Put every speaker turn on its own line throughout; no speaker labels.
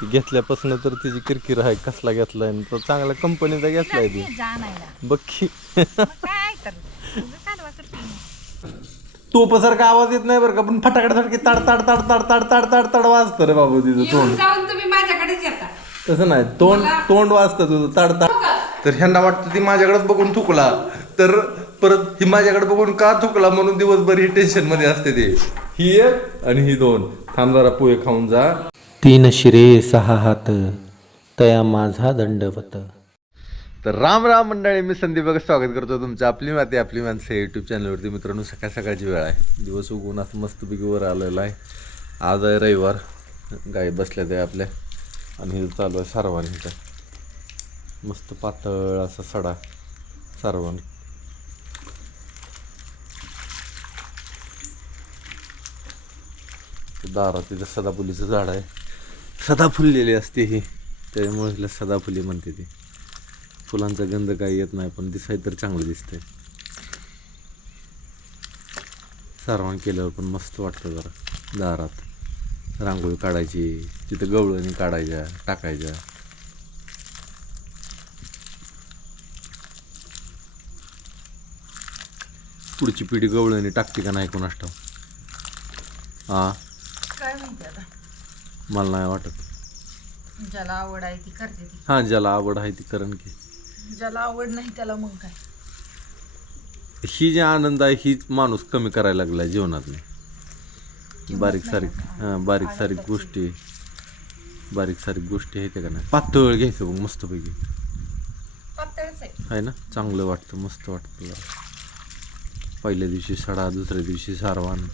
ती घेतल्यापासून तर तिची किरकिर आहे कसला घेतलाय आणि तो चांगल्या कंपनीचा घेतलाय ती. बघ. तोपासारखा आवाज येत नाही बरं का पण फटाकड्यासारखी ताड ताड ताड ताड ताड ताड ताड ताड वाजतं रे बाबू तिचं तोंड.
जाऊन तुम्ही माझ्याकडेच येता.
तसं नाही तोंड तोंड वाजतं तुझं ताड ताड. तर ह्यांना वाटतं ती माझ्याकडेच बघून थुकला. तर परत ही माझ्याकडे बघून का थुकला म्हणून दिवसभर ही टेन्शनमध्ये असते ते. ही एक आणि ही दोन. थांब जरा पोहे खाऊन जा.
तीन शिरे सहा हात तया माझा दंडवत.
तर राम राम मंडळी मी संदीप बघा स्वागत करतो तुमचं आपली माती आपली माणसं यूट्यूब चॅनलवरती मित्रांनो सकाळ सकाळची वेळ आहे. दिवस उगवून असं मस्त बिगीवर आलेला आहे. आज आहे रविवार. गाई बसल्या ते आपल्या. आणि हे चालू आहे सारवान इथं. मस्त पातळ असा सडा सारवान. दारा दारात तिथं सदाफुलीचं झाड आहे. सदा फुललेली असते ही. त्याच्यामुळे हिला सदाफुली म्हणते ती. फुलांचा गंध काही येत नाही पण दिसाय तर चांगलं दिसतंय. सारवण केल्यावर पण मस्त वाटतं जरा दारात. रांगोळी काढायची तिथं गवळणी काढायच्या टाकायच्या. पुढची पिढी गवळणी टाकते का नाही ठाऊक? हां
काय माहिती आता.
मला नाही वाटत.
ज्याला आवड आहे ती करते ती.
हां ज्याला आवड आहे ती करण की.
ज्याला आवड नाही त्याला मग काय?
ही जी आनंद आहे हीच माणूस कमी करायला लागलाय जीवनात. बारीक सारीक हां बारीक सारीक गोष्टी. बारीक सारीक गोष्टी आहेत का नाही. पातळ घ्यायचं मग मस्तपैकी.
आहे.
ना? चांगलं वाटतं मस्त वाटतं. पहिल्या दिवशी सडा दुसऱ्या दिवशी सारवान.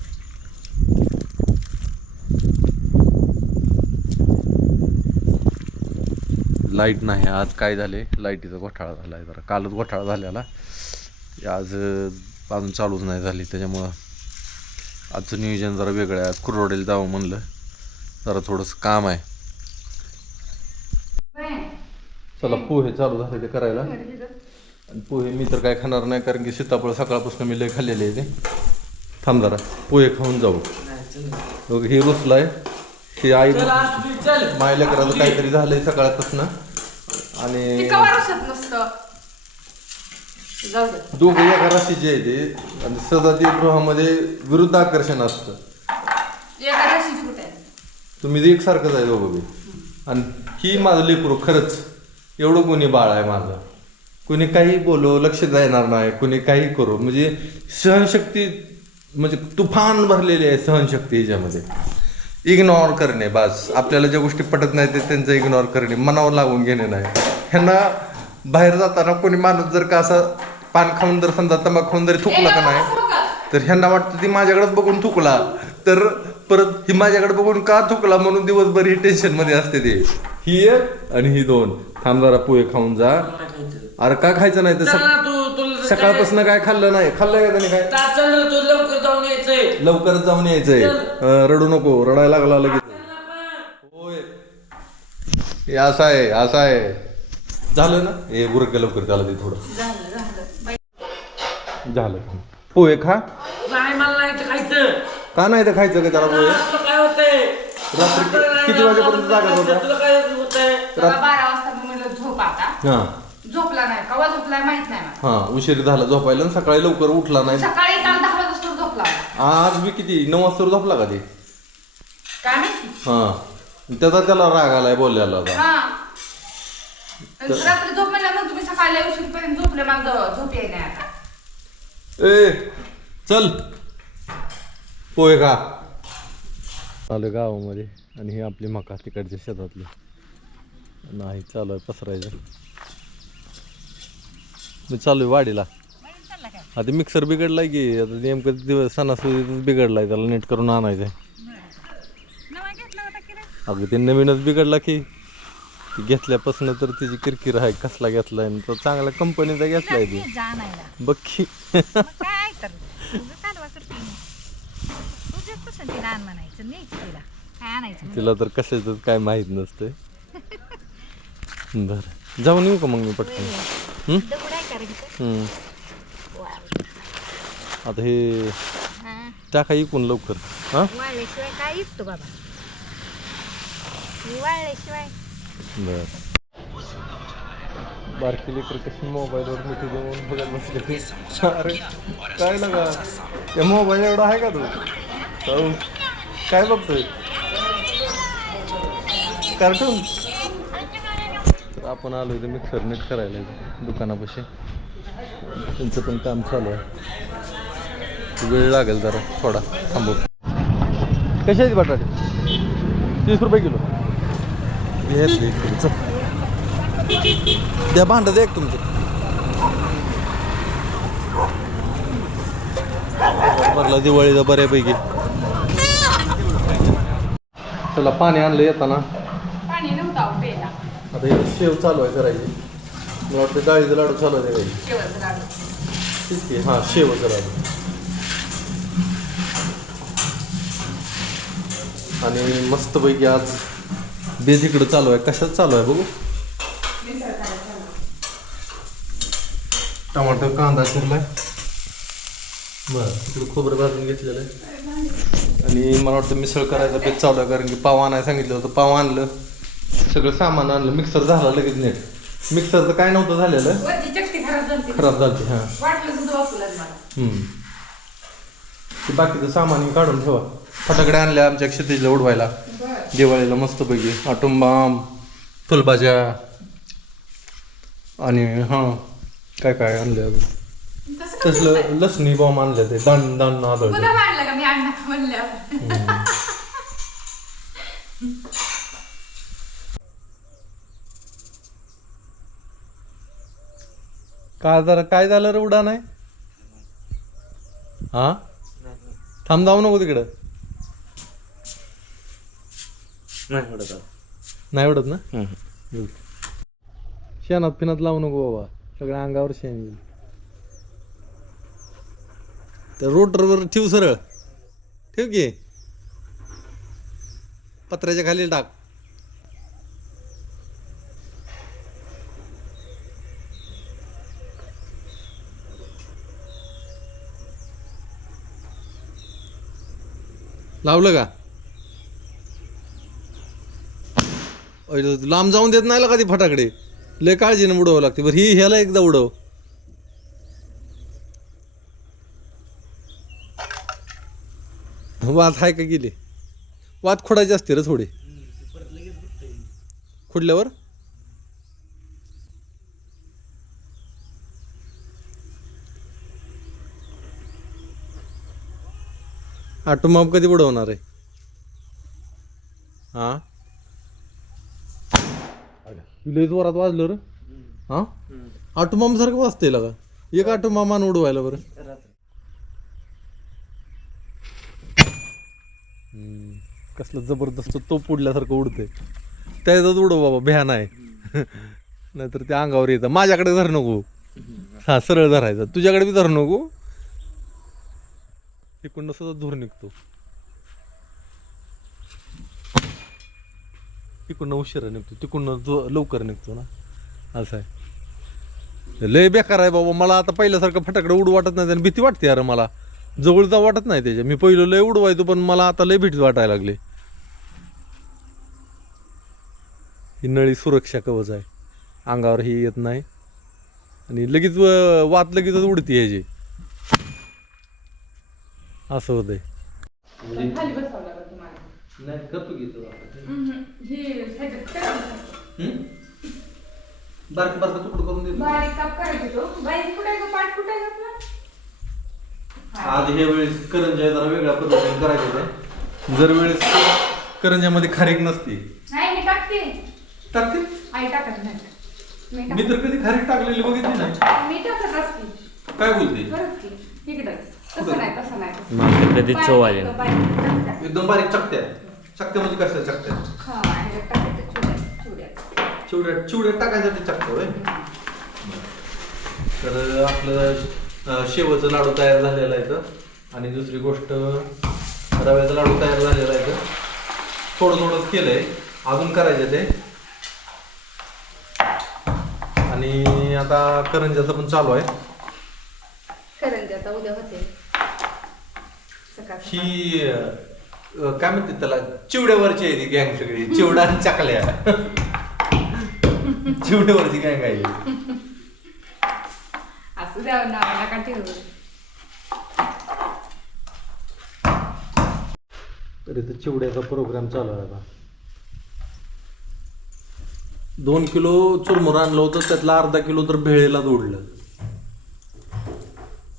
लाइट नाही आज काय झाले? लाईटीचा घोटाळा झाला आहे जरा. कालच घोटाळा झालेला. आज अजून चालूच नाही झाली. त्याच्यामुळं आजचं नियोजन जरा वेगळं आहे. आज कुरोडेला जावं म्हणलं. जरा थोडंसं काम आहे. चला पोहे चालू झाले ते करायला. आणि पोहे मी तर काय खाणार नाही कारण की सीताफळ सकाळपासून मी लय खाल्लेले आहे ते. थांब जरा. पोहे खाऊन जाऊ. हे रुसलाय. हे आई मायला करायला काहीतरी झालंय सकाळपासून. आणि दोघं एका राशीचे आहे ते आणि सजाती गृहामध्ये विरुद्ध आकर्षण असतं? तुम्ही एकसारखंच आहे दोघं बी. आणि ही माझं लेकरू खरंच. एवढं कोणी बाळ आहे माझं. कोणी काही बोलो लक्ष देणार नाही कोणी काही करू. म्हणजे सहनशक्ती म्हणजे तुफान भरलेली आहे सहनशक्ती ह्याच्यामध्ये इग्नोर करणे बस. आपल्याला ज्या गोष्टी पटत नाही ते त्यांचं इग्नोर करणे. मनावर लागून घेणे नाही. ह्यांना बाहेर जाताना कोणी माणूस जर का असं पान खाऊन जर समजा तंबाखू खाऊन जरी थुकला का नाही. तर ह्यांना वाटतं ती माझ्याकडेच बघून थुकला. तर परत ही माझ्याकडे बघून का थुकला म्हणून दिवसभर ही टेन्शनमध्ये असते ते. ही एक आणि ही दोन. थांब जरा पोहे खाऊन जा. अरे का खायचं नाही तर सकाळपासून काय खाल्लं नाही? खाल्लंय का त्याने काय?
तू लवकर जाऊन यायचंय.
लवकरच जाऊन यायचंय. अं, रडू नको. रडायला लागला लगेच. होय. हे असं आहे असं आहे. झालं ना? हे गुरक लवकर त्याला ते थोडं.
झालं झालं. बाई.
झालं. पोहे खा.
नाही मला नाही ते खायचं.
का नाही तर खायचं का त्याला पोहे?
तुला काय होतंय?
रात्री किती वाजेपर्यंत जागा होता?
तुला काय होतंय?
त्याला बारा वाजता मी म्हणलं झोप आता.
हा.
झोपला नाही. कवा झोपलाय माहीत नाही मला.
हा उशीर झाला झोपायला आणि सकाळी लवकर उठला नाही.
सकाळी काल दहा वाजता झोपला होता.
आज मी किती? नऊ वाजता झोपला का ते?
काय माहिती?
हा. त्याचा त्याला राग आलाय बोललेला होता
हा. आणि रात्री झोप म्हणल्या मग तुम्ही सकाळी लय उशीरपर्यंत झोपले मला झोप येई नाही आता.
ए चल. पोहे का आलं गावामध्ये आणि ही आपली मका तिकडच्या शेतातली. नाही चालू आहे पसरायचं. मी चालू आहे वाडीला. आता मिक्सर बिघडलाय की आता नेमकं दिवस सणासुदीतच बिघडलाय त्याला नीट करून आणायचंय. अगं ते नवीनच बिघडला की घेतल्यापासून तर तिची किरकिर आहे कसला घेतलाय आणि तो चांगल्या कंपनीचा घेतलाय ती.
जा
बघ की.
तर तिला काय
तिला तर कशाच काय माहीत नसतंय. बर. जाऊन येऊ का मग मी पटकन?
दगड आहे का रे तिथं?
आता हे
हा
टाका इकून लवकर. हा?
वाळल्याशिवाय काय इकतो बाबा? मी वाळल्याशिवाय
बर. बारकी लेकर कशी मोबाईलवर मिठी देऊन बघत बसले? अरे काय लगा? या मोबाईल एवढा आहे का तू? हो. काय बघतोय? कार्टून? तर आपण आलो इथं मिक्सर नीट करायला दुकानापाशी. त्यांचं पण काम चालू आहे. वेळ लागेल जरा थोडा थांबू. कसे आहेत बटाटे? तीस रुपये किलो. घेतले द्या भांडत एक तुमचं. भरला दिवाळीचा बऱ्यापैकी. चला पाणी आणलं येताना
पाणी नव्हतं अहो प्यायला
आता हे शेव चालू आहे करायची मला वाटतं डाळीचं लाडू चालू आहे
लाडू.
ठीक आहे हां शेवचं लाडू. आणि मस्तपैकी आज बेज इकडं चालू आहे. कशात चालू आहे बघू?
करायचं
टमाटर कांदा चिरलाय बरं इकडं खोबरं भाजून घेतलेलं आहे. आणि मला वाटतं मिसळ करायचा बेत चालू आहे कारण की पाव आणायला सांगितलं होतं. पाव आणलं. सगळं सामान आणलं. मिक्सर झालं लगेच नीट मिक्सरचं काय नव्हतं झालेलं?
वरची खराब झाली
खराब झाली हां.
वाटलं सुद्धा वापरलं मला.
हम्म. ते बाकीचं सामान काढून ठेवा. फटाकडे आणल्या आमच्या क्षितिजला उडवायला.
बरं.
दिवाळीला मस्तपैकी. आटुंबाम फुलभाज्या आणि हां काय काय आणले अजून?
तसं
तसलं लसणी बॉम्ब आणले ते. दाण दाण आदळते
पुन्हा मांडलं का? मी अण्णा म्हणल्यावर.
काय जरा काय झालं रे उडा नाही? हा? थांब जाऊ नको तिकडं.
नाही पडत
नाही उडत ना. शेणात पिनात लावू नको बाबा. सगळ्या अंगावर शेण येईल. तर रोटरवर ठेव सरळ. ठेव की. पत्र्याच्या खाली टाक. लावलं का? लांब जाऊन देत नाही का ती फटाकडे? लय काळजीने उडवावं लागते. बरं ही ह्याला एकदा उडव वात आहे का गेली? वात खोडायची असते रे थोडी. खुडल्यावर? आटोमाप कधी उडवणार आहे? हा? लय जोरात वाजलं रे. हा? आटोमाम सारखं वाजतंय लगा. एक आटोमामान उडवायला बरं. हम्म, कसलं जबरदस्त तो पुडल्यासारखं उडतंय. त्याच्यात उडव बाबा भ्या नाही नाहीतर ते अंगावर येतं. माझ्याकडे धर नको. हा सरळ धरायचं. तुझ्याकडे बी धर नको. इकडनं सुद्धा धूर निघतो. तिकडनं उशिरा निघतो. तिकडनं जो लवकर निघतो ना. असं आहे. लय बेकार आहे बाबा. मला आता पहिल्यासारखं फटाकडे उडू वाटत नाही आणि भीती वाटते अरे मला. जवळ जा वाटत नाही त्याच्या. मी पहिलं लय उडवायचो पण मला आता लय भीती वाटायला लागली. ही नळी सुरक्षा कवच आहे. अंगावर ही येत नाही. आणि लगेच व- वात लगेचच उडती ह्याची. असं होतंय.
खाली बसवलं का तुम्हाला.
नाही करतो की
हे ह्याच्यात करायचं.
बारक बारक तुकडं करून देतो.
बारीक काप करायचं तो. बारीक कुठे का पाठ कुठे का आपला?
आज हे वेळेस करंजा जरा वेगळ्या पद्धतीने करायचं आहे जर वेळेस करंजामध्ये खारीक नसते.
नाही मी टाकते.
टाकते?
आई टाकत नाही. मी
मी तर कधी खारीक टाकलेली बघितली नाही.
टाक- मी टाकत असते.
काय बोलते?
खरंच की इकडं. तसं नाही तसं नाही तसं
चव आली नाही.
बारीक.
एकदम बारीक चकत्या चकत्या म्हणजे कसल्या चकत्या
हा, आणि टाकायचं चिवड्या- चिवड्या.
चिवड्या चिवड्या टाकायसाठी चकत्या होय तर आपलं अं, शेवचं लाडू तयार झालेला आहे इथं. आणि दुसरी गोष्ट रव्याचा लाडू तयार झालेला आहे इथं. थोडं थोडंच केलंय अजून करायचं ते आणि आता करंजाचं पण चालू आहे
करंजी आता उद्या होते
ही अं, काय म्हणते त्याला? चिवड्यावरची आहे ती गँग सगळी. चिवडा आणि चकल्या. चिवड्यावरची गँग आहे
असं द्यावं नाव नका ठेवू?
तर इथं चिवड्याचा प्रोग्राम चालू आहे आता दोन किलो चुरमुर आणलं होतं त्यातला अर्धा किलो तर भेळेला जोडलं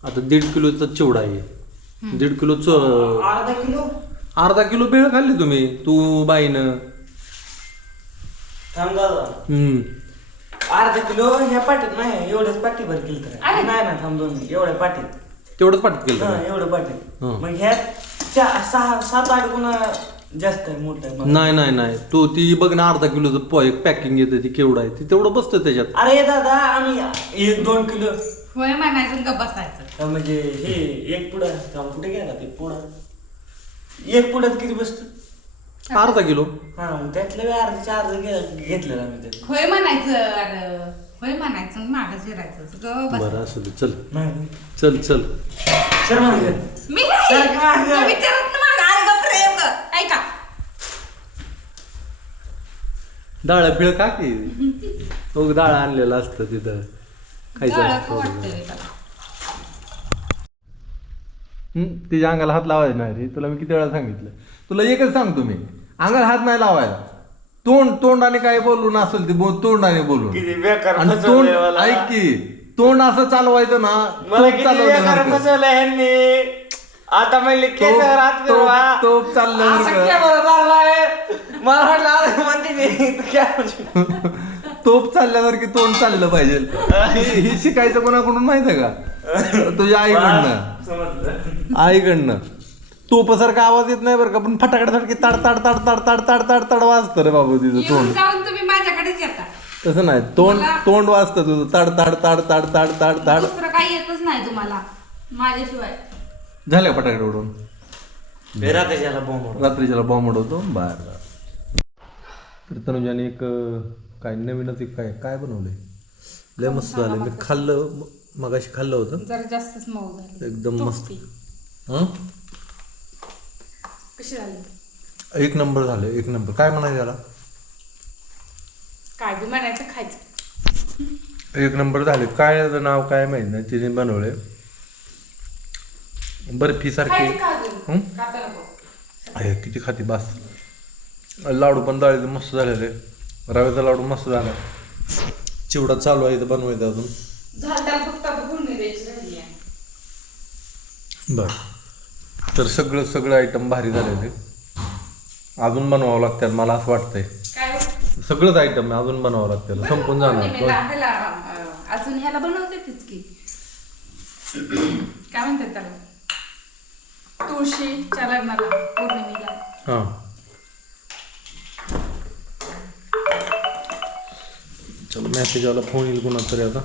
आता दीड किलोचा चिवडा आहे. दीड किलो च
अर्धा किलो
अर्धा किलो भेळ खाल्ली तुम्ही तू बाईनं
थांब दादा
हम्म.
अर्धा किलो ह्या पाटीत नाही एवढ्याच पाठी भर केलं तर
अरे.
नाही ना थांब दोन मिनिट एवढ्या पाटीत
तेवढंच पाठत केलं
हा
तुम्ही?
एवढं पाटीत
हं.
मग ह्यात चा- सहा सात आठ गुणा जास्त आहे मोठं आहे.
नाही नाही नाही तू ती बघ ना अर्धा किलोचं पॉ एक पॅकिंग येते ती केवढं आहे ती तेवढं बसतं त्याच्यात
अरे दादा आम्ही एक दोन किलो
होय म्हणायचं ग बसायचं
म्हणजे हे एक पुढा थांब कुठे गेला ते पुढा? एक पुढ्यात किती बसतं?
अर्धा किलो.
हा मग त्यातल्या वेळी अर्ध्याच्या अर्ध घे- घेतलेलं आम्ही त्यात.
होय म्हणायचं अरे होय म्हणायचं मागं शिरायचं ग बस
बरं असं दे. चल.
नाही.
चल चल.
सर मागे
मी नाही.
सारखं मागं.
तो विचारत ना मागं. अरे ग प्रेम ग ऐका.
डाळ पिळ का की? मग डाळ आणलेलं असतं तिथं. तिच्या अंगाला हात लावायचा नाही रे. तुला मी किती वेळा सांगितलं. तुला एकच सांगतो मी. अंगाला हात नाही लावायला. तोंड तोंडाने काय बोलून असेल ते बोल तोंडाने बोलून.
किती बेकार
आणि तोंड. ऐक की तोंड असं चालवायचं ना
ह्यांनी. आता म्हणले केसावर हात
तोप- चाललं
मला वाटलं म्हणते.
तोप चालल्यासारखी तोंड चाललं पाहिजे हे हे शिकायचं कोणाकडून माहितीये का तुझ्या आईकडनं
समजलं
आईकडनं तोपासारखा आवाज येत नाही बरं का पण फटाकड्यासारखी ताड ताड ताड ताड ताड ताड ताड ताड वाजतं रे बाबू तिचं
येऊन
तोंड
जाऊन तुम्ही माझ्याकडेच येता
तसं नाही तोंड
मला-
तोंड वाजतं तुझं ताड ताड ताड ताड ताड ताड ताड
दुसरं काही येतच नाही तुम्हाला माझ्याशिवाय
झालं का फटाकडे उडून
बेरा त्याच्याला बॉम्ब
रात्रीच्याला बॉम्ब उडवतो बर तर तनुजाने एक अं, काय नवीनच एक काय काय बनवलंय? लय मस्त झालं मी खाल्लं मगाशी खाल्लं होतं.
जरा जास्तच मऊ झाली.
एकदम मस्त.
तोफती.
हं?
कशी झाली?
एक नंबर झालं एक नंबर. काय म्हणायचं त्याला?
काय बी म्हणायचं खायचं.
एक नंबर झाले. काय याचं नाव काय माहीत नाही. तिने बनवले बर्फी सारखी.
खायचं का अजून?
हं?
खाता नको.
आहे किती खाती बास. लाडू पण दळले मस्त झालेले रव्याचा लाडू मस्त झाला. चिवडा चालू आहे बनवायचं अजून. बर. तर सगळं सगळं आयटम भारी झालेले अजून बनवावं लागतात मला असं वाटतंय.
हो?
सगळंच आयटम अजून बनवावं लागतं संपून जाणार
अजून ह्याला बनवते की. काय म्हणतात त्याला? तुळशीच्या लग्नाला पौर्णिमेला.
हां. चल मेसेज आला फोन येईल कुणा तरी आता